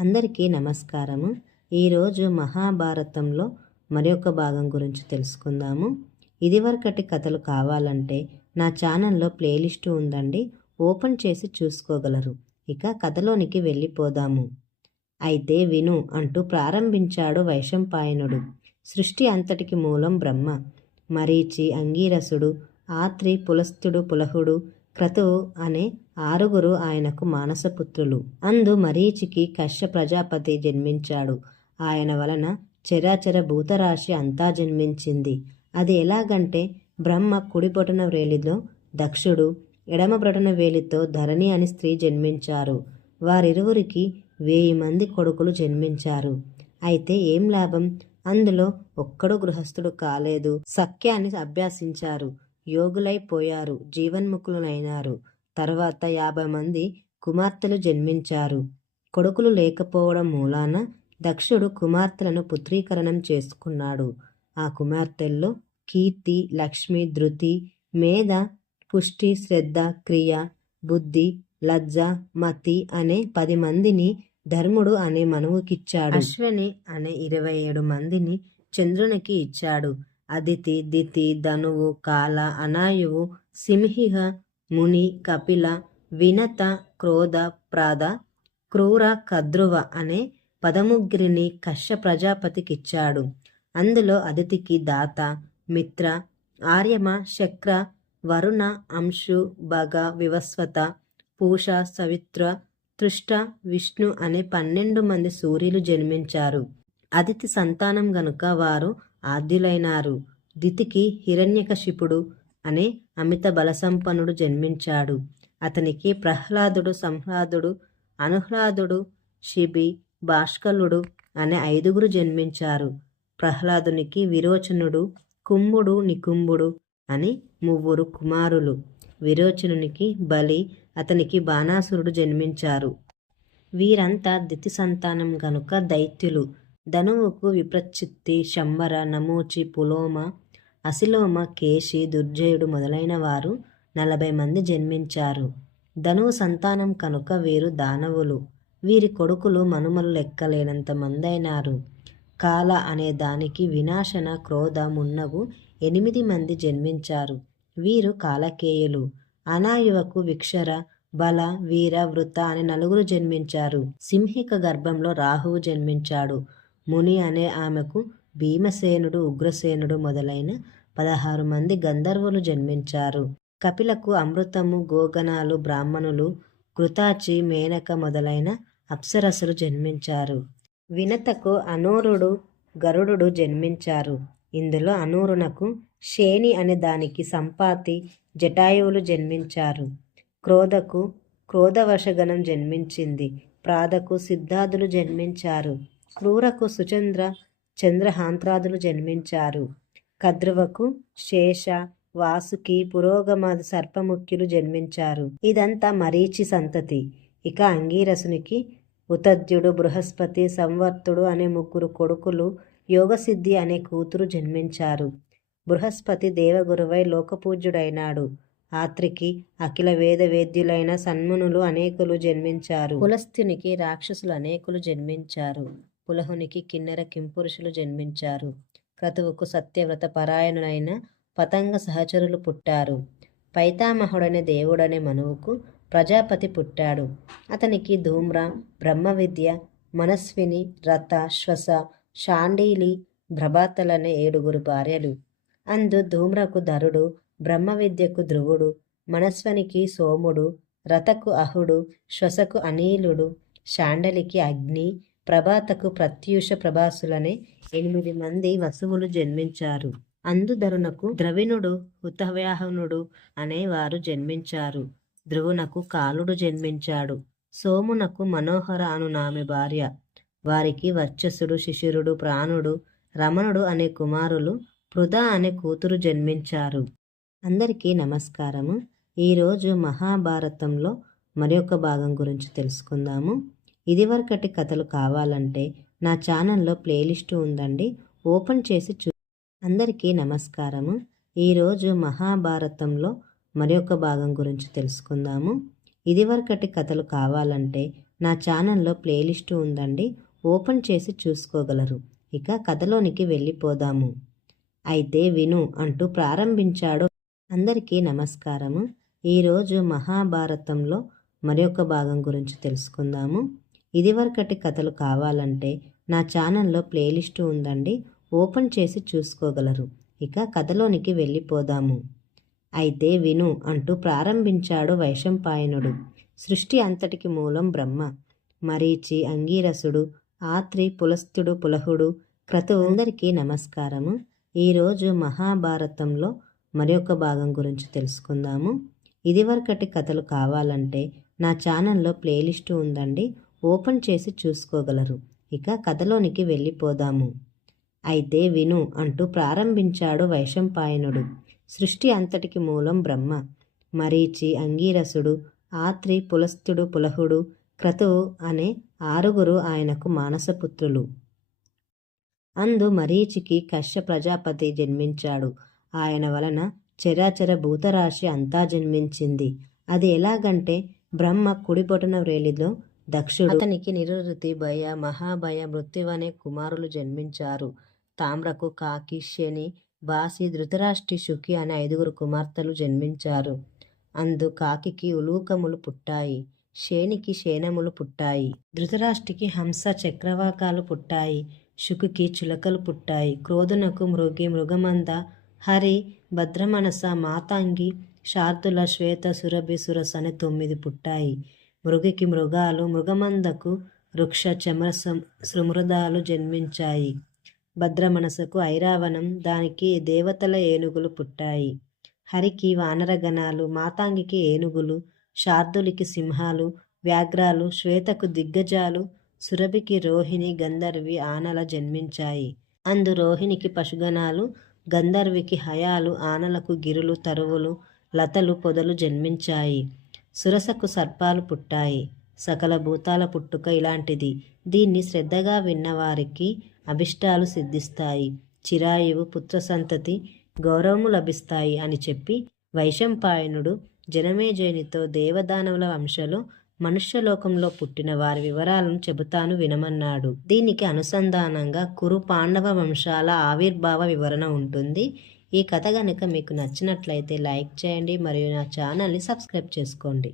అందరికీ నమస్కారము. ఈరోజు మహాభారతంలో మరొక భాగం గురించి తెలుసుకుందాము. ఇదివరకటి కథలు కావాలంటే నా ఛానల్లో ప్లేలిస్ట్ ఉందండి, ఓపెన్ చేసి చూసుకోగలరు. ఇక కథలోనికి వెళ్ళిపోదాము. అయితే విను అంటూ ప్రారంభించాడు వైశంపాయనుడు. సృష్టి అంతటికి మూలం బ్రహ్మ. మరీచి, అంగీరసుడు, ఆత్రి, పులస్తుడు, పులహుడు, క్రతువు అనే 6 ఆయనకు మానసపుత్రులు. అందు మరీచికి కశ్య ప్రజాపతి జన్మించాడు. ఆయన వలన చరాచర భూతరాశి అంతా జన్మించింది. అది ఎలాగంటే, బ్రహ్మ కుడి బొటన వేలిలో దక్షుడు, ఎడమ బొటన వేలితో ధరణి అని స్త్రీ జన్మించారు. వారిరువురికి 1000 మంది కొడుకులు జన్మించారు. అయితే ఏం లాభం? అందులో ఒక్కడు గృహస్థుడు కాలేదు. సఖ్యాన్ని అభ్యాసించారు, యోగులైపోయారు, జీవన్ముఖులైనారు. తర్వాత 50 మంది కుమార్తెలు జన్మించారు. కొడుకులు లేకపోవడం మూలాన దక్షుడు కుమార్తెలను పుత్రీకరణం చేసుకున్నాడు. ఆ కుమార్తెల్లో కీర్తి, లక్ష్మి, ధృతి, మేధ, పుష్టి, శ్రద్ధ, క్రియ, బుద్ధి, లజ్జ, మతి అనే 10 మందిని ధర్ముడు అనే మనువుకిచ్చాడు. అశ్విని అనే 27 మందిని చంద్రునికి ఇచ్చాడు. అదితి, దితి, ధనువు, కాల, అనాయువు, సింహిహ, ముని, కపిల, వినత, క్రోధ, ప్రాద, క్రూర, కద్రువ అనే 13 కశ్య ప్రజాపతికిచ్చాడు. అందులో అదితికి దాత, మిత్ర, ఆర్యమ, శక్ర, వరుణ, అంశు, భగ, వివస్వత, పూష, సవిత్ర, తృష్ట, విష్ణు అనే 12 మంది సూర్యులు జన్మించారు. అదితి సంతానం గనుక వారు ఆద్యులైనారు. దితికి హిరణ్యకశిపుడు అనే అమిత బలసంపన్నుడు జన్మించాడు. అతనికి ప్రహ్లాదుడు, సంహ్లాదుడు, అనుహ్లాదుడు, శిబి, భాష్కలుడు అనే 5 జన్మించారు. ప్రహ్లాదునికి విరోచనుడు, కుంభుడు, నికుంభుడు అని 3 కుమారులు. విరోచనునికి బలి, అతనికి బాణాసురుడు జన్మించారు. వీరంతా దితి సంతానం గనుక దైత్యులు. ధనువుకు విప్రచిత్తి, శంబర, నమూచి, పులోమ, అసిలోమ, కేశి, దుర్జయుడు మొదలైన వారు 40 మంది జన్మించారు. ధనువు సంతానం కనుక వీరు దానవులు. వీరి కొడుకులు మనుమలు లెక్కలేనంత మందైనారు. కాల అనే దానికి వినాశన, క్రోధ మున్నగు 8 మంది జన్మించారు. వీరు కాలకేయులు. అనాయువకు విక్షర, బల, వీర, వృత అనే 4 జన్మించారు. సింహిక గర్భంలో రాహువు జన్మించాడు. ముని అనే ఆమెకు భీమసేనుడు, ఉగ్రసేనుడు మొదలైన 16 మంది గంధర్వులు జన్మించారు. కపిలకు అమృతము, గోగణాలు, బ్రాహ్మణులు, కృతాచి, మేనక మొదలైన అప్సరసులు జన్మించారు. వినతకు అనూరుడు, గరుడు జన్మించారు. ఇందులో అనూరునకు శేని అనే దానికి సంపాతి, జటాయువులు జన్మించారు. క్రోధకు క్రోధవశగణం జన్మించింది. ప్రాదకు సిద్ధాదులు జన్మించారు. క్రూరకు సుచంద్ర, చంద్రహాంత్రాదులు జన్మించారు. కద్రువకు శేష, వాసుకి, పురోగమాది సర్పముఖ్యులు జన్మించారు. ఇదంతా మరీచి సంతతి. ఇక అంగీరసునికి ఉతద్యుడు, బృహస్పతి, సంవర్తుడు అనే 3 కొడుకులు, యోగసిద్ధి అనే కూతురు జన్మించారు. బృహస్పతి దేవగురువై లోకపూజ్యుడైనాడు. ఆత్రికి అఖిల వేద వేద్యులైన సన్మునులు అనేకులు జన్మించారు. పులస్తునికి రాక్షసులు అనేకులు జన్మించారు. పులహునికి కిన్నెర కింపురుషులు జన్మించారు. క్రతువుకు సత్యవ్రత పరాయణులైన పతంగ సహచరులు పుట్టారు. పైతామహుడనే దేవుడనే మనువుకు ప్రజాపతి పుట్టాడు. అతనికి ధూమ్ర, బ్రహ్మ విద్య, మనస్విని, రత, శ్వస, శాండీలి, ప్రభాతలనే 7 భార్యలు. అందు ధూమ్రకు ధరుడు, బ్రహ్మ విద్యకు ధ్రువుడు, మనస్వనికి సోముడు, రతకు అహుడు, శ్వసకు అనీలుడు, శాండలికి అగ్ని, ప్రభాతకు ప్రత్యూష, ప్రభాసులనే 8 మంది వసువులు జన్మించారు. అందుధరునకు ద్రవిణుడు, హుతవ్యాహనుడు అనే వారు జన్మించారు. ధ్రువునకు కాలుడు జన్మించాడు. సోమునకు మనోహర అను నామె భార్య. వారికి వర్చసుడు, శిశిరుడు, ప్రాణుడు, రమణుడు అనే కుమారులు, పృథ అనే కూతురు జన్మించారు. అందరికీ నమస్కారము. ఈరోజు మహాభారతంలో మరొక భాగం గురించి తెలుసుకుందాము. ఇదివరకటి కథలు కావాలంటే నా ఛానల్లో ప్లేలిస్ట్ ఉందండి, ఓపెన్ చేసి అందరికీ నమస్కారము. ఈరోజు మహాభారతంలో మరొక భాగం గురించి తెలుసుకుందాము. ఇదివరకటి కథలు కావాలంటే నా ఛానల్లో ప్లేలిస్టు ఉందండి, ఓపెన్ చేసి చూసుకోగలరు. ఇక కథలోనికి వెళ్ళిపోదాము. అయితే విను అంటూ ప్రారంభించాడు. అందరికీ నమస్కారము. ఈరోజు మహాభారతంలో మరొక భాగం గురించి తెలుసుకుందాము. ఇదివరకటి కథలు కావాలంటే నా ఛానల్లో ప్లేలిస్టు ఉందండి, ఓపెన్ చేసి చూసుకోగలరు. ఇక కథలోనికి వెళ్ళిపోదాము. అయితే విను అంటూ ప్రారంభించాడు వైశంపాయనుడు. సృష్టి అంతటికి మూలం బ్రహ్మ. మరీచి, అంగీరసుడు, ఆత్రి, పులస్తుడు, పులహుడు, క్రతువు అందరికీ నమస్కారము. ఈరోజు మహాభారతంలో మరొక భాగం గురించి తెలుసుకుందాము. ఇదివరకటి కథలు కావాలంటే నా ఛానల్లో ప్లేలిస్టు ఉందండి, ఓపెన్ చేసి చూసుకోగలరు. ఇక కథలోనికి వెళ్ళిపోదాము. అయితే విను అంటూ ప్రారంభించాడు వైశంపాయనుడు. సృష్టి అంతటికి మూలం బ్రహ్మ. మరీచి, అంగీరసుడు, ఆత్రి, పులస్తుడు, పులహుడు, క్రతువు అనే 6 ఆయనకు మానసపుత్రులు. అందు మరీచికి కశ్య ప్రజాపతి జన్మించాడు. ఆయన వలన చరాచర భూతరాశి అంతా జన్మించింది. అది ఎలాగంటే బ్రహ్మ కుడిబొటన వ్రేలిలో దక్షుడు, అతనికి నిరుతి, భయ, మహాభయ, మృత్యువనే కుమారులు జన్మించారు. తామ్రకు, కాకి, శని, బాసి, ధృతరాష్ట్రి, శుకి అనే 5 కుమార్తెలు జన్మించారు. అందు కాకికి ఉలూకములు పుట్టాయి, శేనికి శేనములు పుట్టాయి, ధృతరాష్ట్రికి హంస చక్రవాకాలు పుట్టాయి, శుకుకి చులకలు పుట్టాయి, క్రోధునకు మృగి, మృగమంద, హరి, భద్రమనస, మాతాంగి, శార్దుల, శ్వేత, సురభి, సురస అనే 9 పుట్టాయి. మృగికి మృగాలు, మృగమందకు వృక్ష, చమరసం, సృమృదాలు జన్మించాయి. భద్రమనసకు ఐరావనం, దానికి దేవతల ఏనుగులు పుట్టాయి. హరికి వానరగణాలు, మాతాంగికి ఏనుగులు, శార్దులికి సింహాలు, వ్యాఘ్రాలు, శ్వేతకు దిగ్గజాలు, సురభికి రోహిణి, గంధర్వి, ఆనల జన్మించాయి. అందు రోహిణికి పశుగణాలు, గంధర్వికి హయాలు, ఆనలకు గిరులు, తరువులు, లతలు, పొదలు జన్మించాయి. సురసకు సర్పాలు పుట్టాయి. సకల భూతాల పుట్టుక ఇలాంటిది. దీన్ని శ్రద్ధగా విన్నవారికి అభిష్టాలు సిద్ధిస్తాయి, చిరాయువు, పుత్ర సంతతి, గౌరవము లభిస్తాయి అని చెప్పి వైశంపాయనుడు జనమేజయునితో దేవదానవుల వంశలో మనుష్యలోకంలో పుట్టిన వారి వివరాలను చెబుతాను వినమన్నాడు. దీనికి అనుసంధానంగా కురు పాండవ వంశాల ఆవిర్భావ వివరణ ఉంటుంది. ఈ కథ గనుక మీకు నచ్చినట్లయితే లైక్ చేయండి మరియు నా ఛానల్ని సబ్స్క్రైబ్ చేసుకోండి.